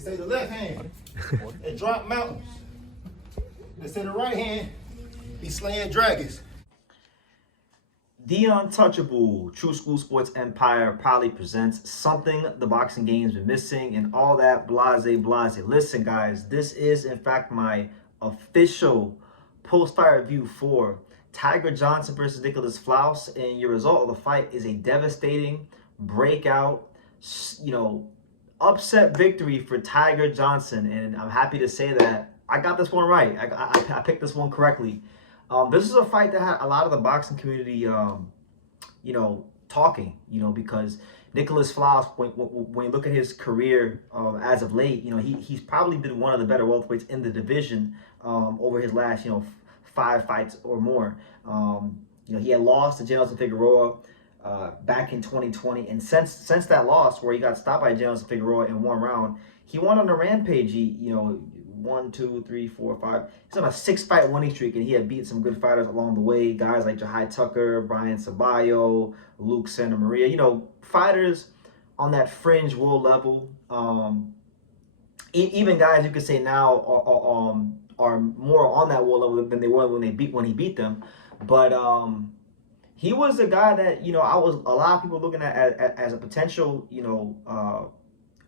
They say the left hand, it drop mountains. They say the right hand, be slaying dragons. The Untouchable True School Sports Empire proudly presents something the boxing game's been missing and all that blase. Listen, guys, this is in fact my official post-fight review for Tiger Johnson versus Nicklaus Flaz, and your result of the fight is a devastating breakout, upset victory for Tiger Johnson, and I'm happy to say that I got this one right. I picked this one correctly. This is a fight that had a lot of the boxing community, talking, because Nicklaus Flaz, when you look at his career as of late, he's probably been one of the better welterweights in the division over his last, 5 fights or more. He had lost to Jailson Figueroa back in 2020, and since that loss where he got stopped by Jailson Figueroa in 1 round, he went on a rampage. He, 1, 2, 3, 4, 5. He's on a 6-fight winning streak, and he had beat some good fighters along the way. Guys like Jahai Tucker, Brian Sabayo, Luke Santa Maria. Fighters on that fringe world level. Even guys you could say now are more on that world level than they were when he beat them. But he was a guy that a lot of people looking at as a potential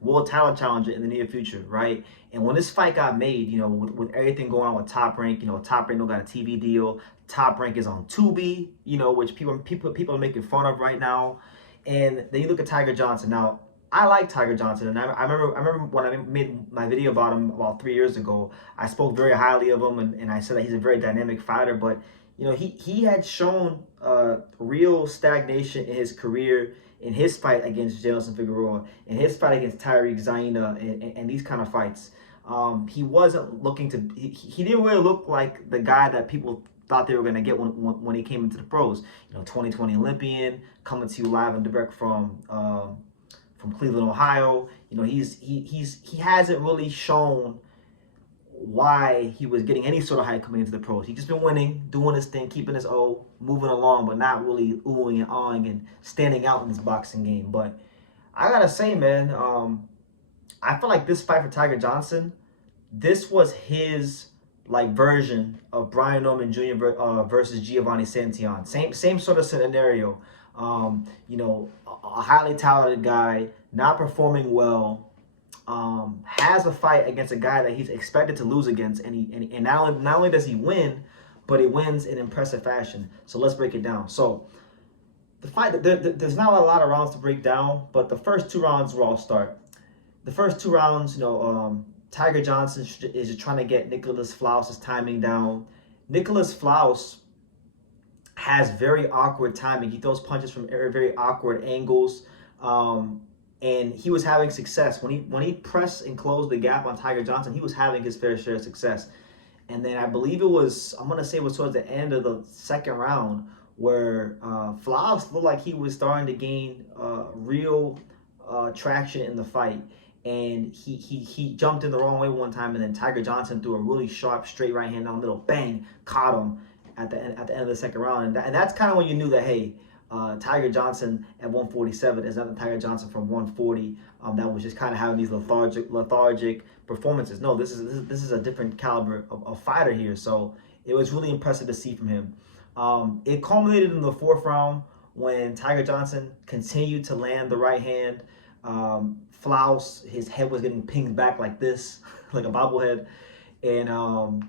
world title challenger in the near future, right? And when this fight got made, with everything going on with Top Rank, Top Rank don't got a TV deal. Top Rank is on Tubi, which people are making fun of right now. And then you look at Tiger Johnson. Now, I like Tiger Johnson, and I remember when I made my video about him about 3 years ago, I spoke very highly of him, and I said that he's a very dynamic fighter. But he had shown real stagnation in his career, in his fight against Jailson Figueroa, in his fight against Tyreek Zaina, and these kind of fights. He wasn't looking to. He didn't really look like the guy that people thought they were going to get when he came into the pros. 2020 Olympian, coming to you live and direct from Cleveland, Ohio. He hasn't really shown why he was getting any sort of hype coming into the pros. He's just been winning, doing his thing, keeping his O, moving along, but not really oohing and awing and standing out in this boxing game. But I gotta say, man, I feel like this fight for Tiger Johnson, this was his version of Brian Norman Jr. Versus Giovanni Santillan. Same sort of scenario. A highly talented guy, not performing well. Has a fight against a guy that he's expected to lose against, and not only does he win, but he wins in impressive fashion. So let's break it down. So the fight, there's not a lot of rounds to break down, but the first 2 rounds will all start. The first 2 rounds, Tiger Johnson is trying to get Nicklaus Flaz's timing down. Nicklaus Flaz has very awkward timing. He throws punches from very awkward angles. And he was having success. When he pressed and closed the gap on Tiger Johnson, he was having his fair share of success. And then I believe it was towards the end of the 2nd round where Flaz looked like he was starting to gain real traction in the fight. And he jumped in the wrong way one time, and then Tiger Johnson threw a really sharp straight right hand down the middle, bang, caught him at the end of the 2nd round. And that's kind of when you knew that, hey, Tiger Johnson at 147 is not the Tiger Johnson from 140 that was just kind of having these lethargic performances. No, this is a different caliber of fighter here. So it was really impressive to see from him. It culminated in the 4th round when Tiger Johnson continued to land the right hand. Flaz, his head was getting pinged back like this, like a bobblehead, and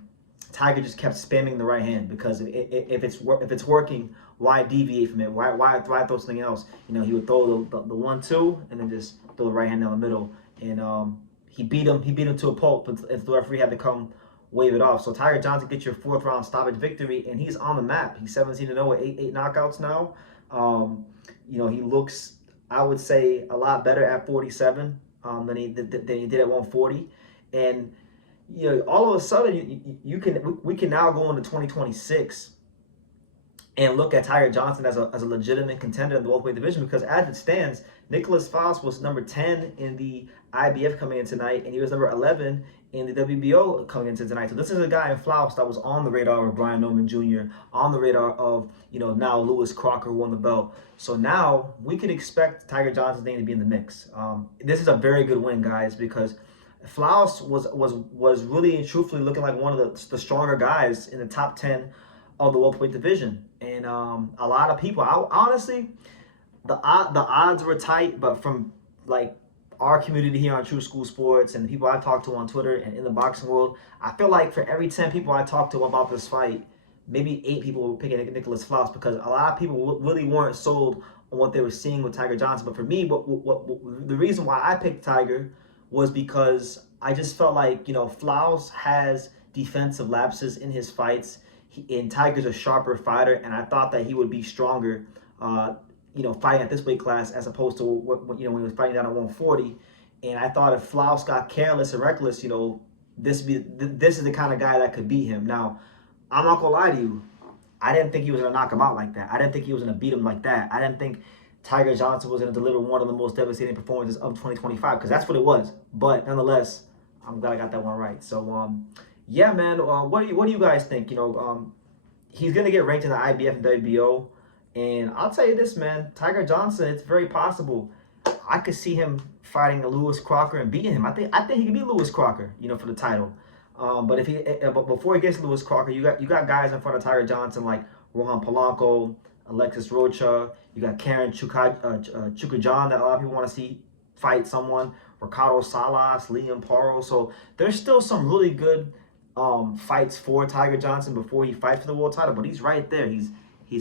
Tiger just kept spamming the right hand because if it's working, why deviate from it? Why throw something else? He would throw the 1-2 and then just throw the right hand down the middle, and he beat him to a pulp, and the referee had to come wave it off. So Tiger Johnson gets your 4th round stoppage victory, and he's on the map. He's 17-0 with 8 knockouts now. He looks, I would say, a lot better at 47 than he did at 140, and all of a sudden we can now go into 2026 and look at Tiger Johnson as a legitimate contender in the welterweight division, because as it stands, Nicklaus Flaz was number 10 in the IBF coming in tonight, and he was number 11 in the WBO coming into tonight. So this is a guy in Flaz that was on the radar of Brian Norman Jr., on the radar of, now Lewis Crocker, who won the belt. So now we can expect Tiger Johnson's name to be in the mix. This is a very good win, guys, because Flaz was really and truthfully looking like one of the stronger guys in the top 10 of the welterweight division. And a lot of people, honestly, the odds were tight, but from like our community here on True School Sports and the people I talk to on Twitter and in the boxing world, I feel like for every 10 people I talk to about this fight, maybe 8 people were picking Nicklaus Flaz, because a lot of people really weren't sold on what they were seeing with Tiger Johnson. But for me, what the reason why I picked Tiger was because I just felt like, Flaz has defensive lapses in his fights. And Tiger's a sharper fighter, and I thought that he would be stronger, fighting at this weight class as opposed to when he was fighting down at 140. And I thought if Flaz got careless and reckless, this is the kind of guy that could beat him. Now, I'm not gonna lie to you, I didn't think he was gonna knock him out like that. I didn't think he was gonna beat him like that. I didn't think Tiger Johnson was gonna deliver one of the most devastating performances of 2025, because that's what it was. But nonetheless, I'm glad I got that one right. So yeah, man, what do you guys think? He's gonna get ranked in the IBF and WBO, and I'll tell you this, man, Tiger Johnson, it's very possible I could see him fighting Lewis Crocker and beating him. I think he could beat Lewis Crocker, for the title. But before he gets Lewis Crocker, you got guys in front of Tiger Johnson like Rohan Polanco, Alexis Rocha. You got Karen Chukajan that a lot of people want to see fight someone. Ricardo Salas, Liam Paro. So there's still some really good fights for Tiger Johnson before he fights for the world title. But he's right there. He's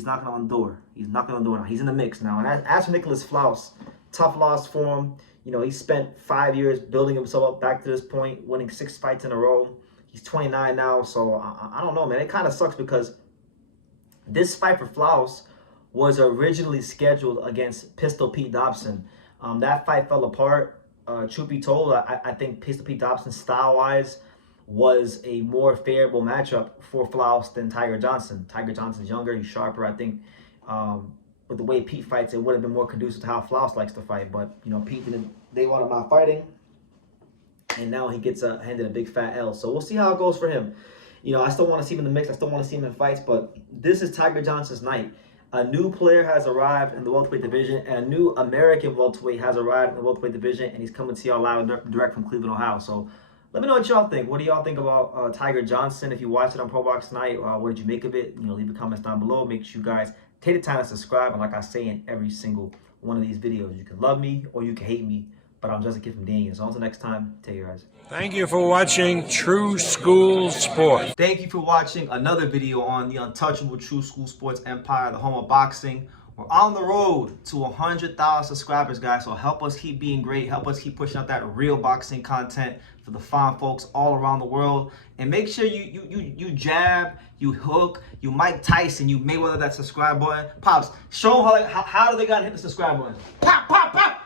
knocking on the door. He's knocking on the door now. He's in the mix now. And as for Nicklaus Flaz, tough loss for him. He spent 5 years building himself up back to this point, winning 6 fights in a row. He's 29 now, so I don't know, man. It kind of sucks because this fight for Flaz was originally scheduled against Pistol Pete Dobson. That fight fell apart. Truth be told, I think Pistol Pete Dobson, style-wise, was a more favorable matchup for Flaz than Tiger Johnson. Tiger Johnson's younger, he's sharper. I think with the way Pete fights, it would have been more conducive to how Flaz likes to fight. But, Pete didn't, they want him not fighting. And now he gets handed a big fat L. So we'll see how it goes for him. I still want to see him in the mix. I still want to see him in fights. But this is Tiger Johnson's night. A new player has arrived in the welterweight division. And a new American welterweight has arrived in the welterweight division. And he's coming to y'all live direct from Cleveland, Ohio. So let me know what y'all think. What do y'all think about Tiger Johnson? If you watched it on Pro Box Tonight, what did you make of it? Leave your comments down below. Make sure you guys take the time to subscribe. And like I say in every single one of these videos, you can love me or you can hate me. But I'm just a kid from Daniel. So until next time, take care, guys. Thank you for watching True School Sports. Thank you for watching another video on the untouchable True School Sports empire, the home of boxing. We're on the road to 100,000 subscribers, guys. So help us keep being great. Help us keep pushing out that real boxing content for the fine folks all around the world. And make sure you jab, you hook, you Mike Tyson, you Mayweather that subscribe button. Pops, show them how do they got to hit the subscribe button. Pop, pop, pop.